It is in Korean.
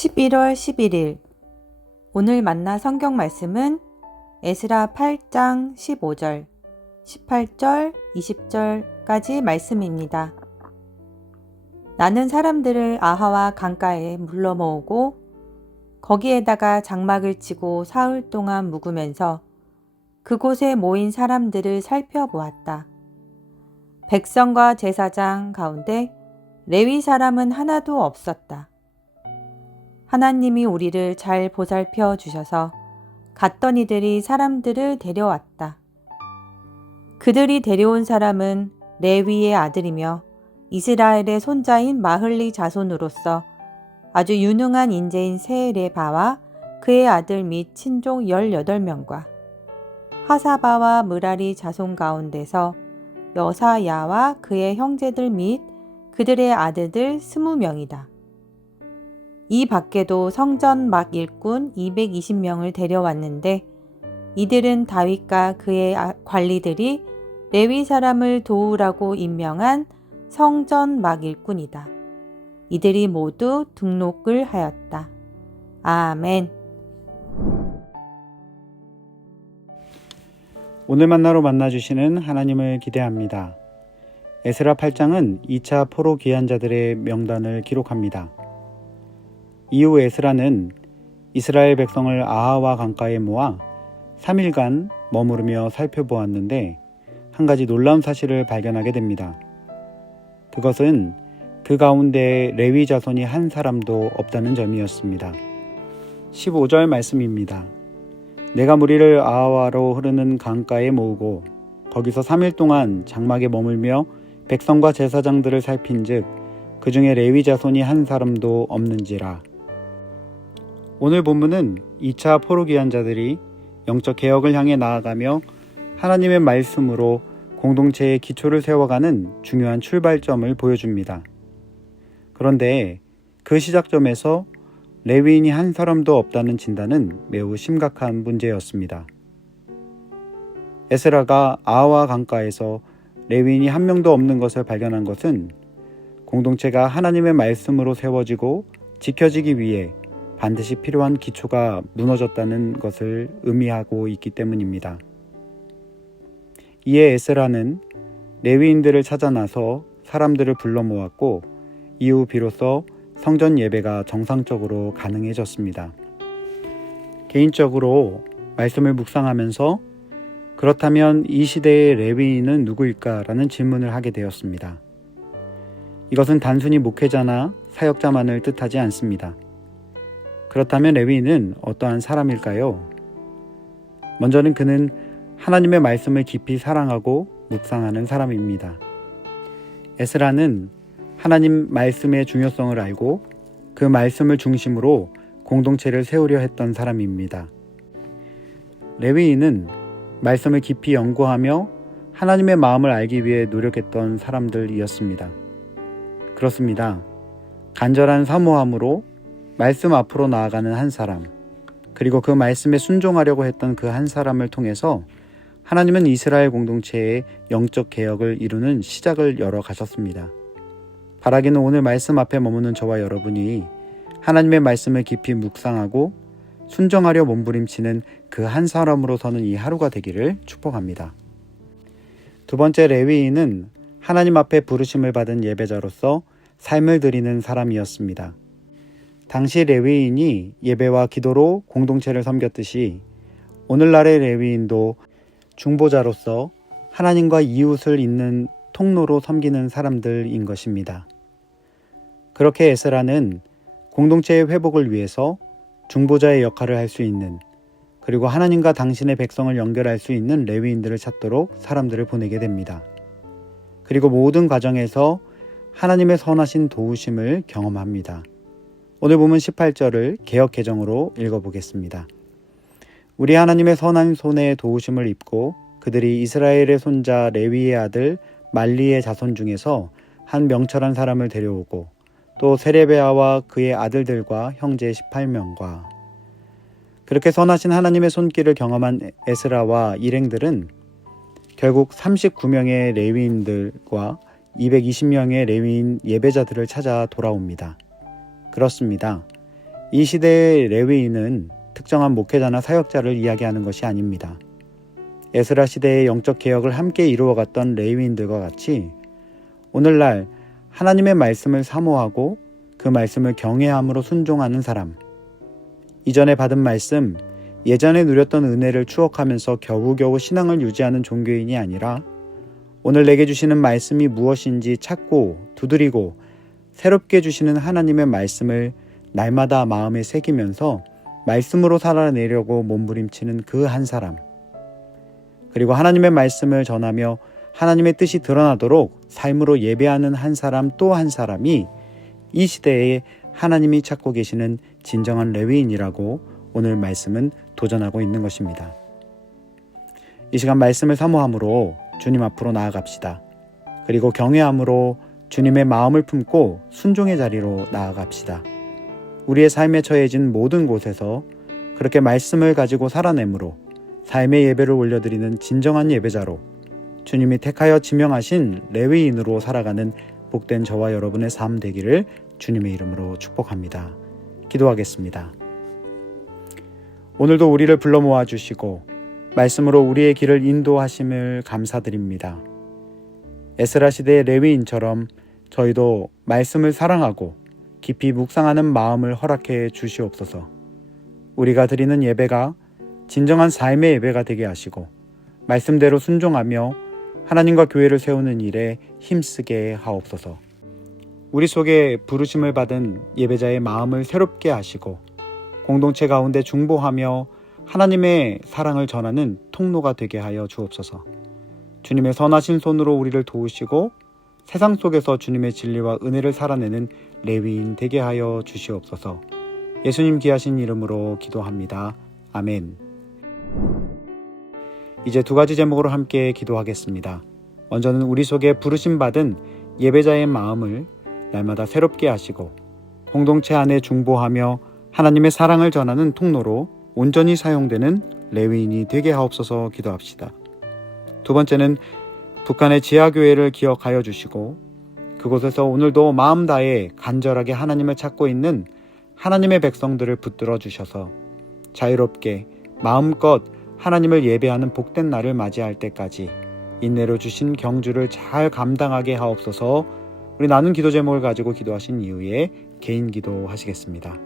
11월 11일 오늘 만나 성경 말씀은 에스라 8장 15절, 18절, 20절까지 말씀입니다. 나는 사람들을 아하와 강가에 물러 모으고 거기에다가 장막을 치고 사흘 동안 묵으면서 그곳에 모인 사람들을 살펴보았다. 백성과 제사장 가운데 레위 사람은 하나도 없었다. 하나님이 우리를 잘 보살펴 주셔서 갔던 이들이 사람들을 데려왔다. 그들이 데려온 사람은 레위의 아들이며 이스라엘의 손자인 마흘리 자손으로서 아주 유능한 인재인 세레바와 그의 아들 및 친족 18명과 하사바와 므라리 자손 가운데서 여사야와 그의 형제들 및 그들의 아들들 20명이다. 이 밖에도 성전 막 일꾼 220명을 데려왔는데 이들은 다윗과 그의 관리들이 레위 사람을 도우라고 임명한 성전 막 일꾼이다. 이들이 모두 등록을 하였다. 아멘. 오늘 만나로 만나주시는 하나님을 기대합니다. 에스라 8장은 2차 포로 귀환자들의 명단을 기록합니다. 이후 에스라는 이스라엘 백성을 아하와 강가에 모아 3일간 머무르며 살펴보았는데 한 가지 놀라운 사실을 발견하게 됩니다. 그것은 그 가운데 레위 자손이 한 사람도 없다는 점이었습니다. 15절 말씀입니다. 내가 무리를 아하와로 흐르는 강가에 모으고 거기서 3일 동안 장막에 머물며 백성과 제사장들을 살핀즉 그 중에 레위 자손이 한 사람도 없는지라. 오늘 본문은 2차 포로 귀환자들이 영적 개혁을 향해 나아가며 하나님의 말씀으로 공동체의 기초를 세워가는 중요한 출발점을 보여줍니다. 그런데 그 시작점에서 레위인이 한 사람도 없다는 진단은 매우 심각한 문제였습니다. 에스라가 아하와 강가에서 레위인이 한 명도 없는 것을 발견한 것은 공동체가 하나님의 말씀으로 세워지고 지켜지기 위해 반드시 필요한 기초가 무너졌다는 것을 의미하고 있기 때문입니다. 이에 에스라는 레위인들을 찾아 나서 사람들을 불러 모았고 이후 비로소 성전 예배가 정상적으로 가능해졌습니다. 개인적으로 말씀을 묵상하면서 그렇다면 이 시대의 레위인은 누구일까라는 질문을 하게 되었습니다. 이것은 단순히 목회자나 사역자만을 뜻하지 않습니다. 그렇다면 레위인은 어떠한 사람일까요? 먼저는 그는 하나님의 말씀을 깊이 사랑하고 묵상하는 사람입니다. 에스라는 하나님 말씀의 중요성을 알고 그 말씀을 중심으로 공동체를 세우려 했던 사람입니다. 레위인은 말씀을 깊이 연구하며 하나님의 마음을 알기 위해 노력했던 사람들이었습니다. 그렇습니다. 간절한 사모함으로 말씀 앞으로 나아가는 한 사람, 그리고 그 말씀에 순종하려고 했던 그 한 사람을 통해서 하나님은 이스라엘 공동체의 영적 개혁을 이루는 시작을 열어 가셨습니다. 바라기는 오늘 말씀 앞에 머무는 저와 여러분이 하나님의 말씀을 깊이 묵상하고 순종하려 몸부림치는 그 한 사람으로서는 이 하루가 되기를 축복합니다. 두 번째, 레위인은 하나님 앞에 부르심을 받은 예배자로서 삶을 드리는 사람이었습니다. 당시 레위인이 예배와 기도로 공동체를 섬겼듯이 오늘날의 레위인도 중보자로서 하나님과 이웃을 잇는 통로로 섬기는 사람들인 것입니다. 그렇게 에스라는 공동체의 회복을 위해서 중보자의 역할을 할 수 있는, 그리고 하나님과 당신의 백성을 연결할 수 있는 레위인들을 찾도록 사람들을 보내게 됩니다. 그리고 모든 과정에서 하나님의 선하신 도우심을 경험합니다. 오늘 본문 18절을 개역 개정으로 읽어보겠습니다. 우리 하나님의 선한 손에 도우심을 입고 그들이 이스라엘의 손자 레위의 아들 말리의 자손 중에서 한 명철한 사람을 데려오고 또 세레베아와 그의 아들들과 형제 18명과 그렇게 선하신 하나님의 손길을 경험한 에스라와 일행들은 결국 39명의 레위인들과 220명의 레위인 예배자들을 찾아 돌아옵니다. 그렇습니다. 이 시대의 레위인은 특정한 목회자나 사역자를 이야기하는 것이 아닙니다. 에스라 시대의 영적 개혁을 함께 이루어갔던 레위인들과 같이 오늘날 하나님의 말씀을 사모하고 그 말씀을 경외함으로 순종하는 사람, 이전에 받은 말씀, 예전에 누렸던 은혜를 추억하면서 겨우겨우 신앙을 유지하는 종교인이 아니라 오늘 내게 주시는 말씀이 무엇인지 찾고 두드리고 새롭게 주시는 하나님의 말씀을 날마다 마음에 새기면서 말씀으로 살아내려고 몸부림치는 그 한 사람, 그리고 하나님의 말씀을 전하며 하나님의 뜻이 드러나도록 삶으로 예배하는 한 사람 또 한 사람이 이 시대에 하나님이 찾고 계시는 진정한 레위인이라고 오늘 말씀은 도전하고 있는 것입니다. 이 시간 말씀을 사모함으로 주님 앞으로 나아갑시다. 그리고 경외함으로 주님의 마음을 품고 순종의 자리로 나아갑시다. 우리의 삶에 처해진 모든 곳에서 그렇게 말씀을 가지고 살아내므로 삶의 예배를 올려드리는 진정한 예배자로 주님이 택하여 지명하신 레위인으로 살아가는 복된 저와 여러분의 삶 되기를 주님의 이름으로 축복합니다. 기도하겠습니다. 오늘도 우리를 불러 모아주시고 말씀으로 우리의 길을 인도하심을 감사드립니다. 에스라 시대의 레위인처럼 저희도 말씀을 사랑하고 깊이 묵상하는 마음을 허락해 주시옵소서. 우리가 드리는 예배가 진정한 삶의 예배가 되게 하시고 말씀대로 순종하며 하나님과 교회를 세우는 일에 힘쓰게 하옵소서. 우리 속에 부르심을 받은 예배자의 마음을 새롭게 하시고 공동체 가운데 중보하며 하나님의 사랑을 전하는 통로가 되게 하여 주옵소서. 주님의 선하신 손으로 우리를 도우시고 세상 속에서 주님의 진리와 은혜를 살아내는 레위인 되게 하여 주시옵소서. 예수님 귀하신 이름으로 기도합니다. 아멘. 이제 두 가지 제목으로 함께 기도하겠습니다. 먼저는 우리 속에 부르심 받은 예배자의 마음을 날마다 새롭게 하시고 공동체 안에 중보하며 하나님의 사랑을 전하는 통로로 온전히 사용되는 레위인이 되게 하옵소서 기도합시다. 두 번째는 북한의 지하교회를 기억하여 주시고 그곳에서 오늘도 마음 다해 간절하게 하나님을 찾고 있는 하나님의 백성들을 붙들어 주셔서 자유롭게 마음껏 하나님을 예배하는 복된 날을 맞이할 때까지 인내로 주신 경주를 잘 감당하게 하옵소서. 우리 나눈 기도 제목을 가지고 기도하신 이후에 개인 기도 하시겠습니다.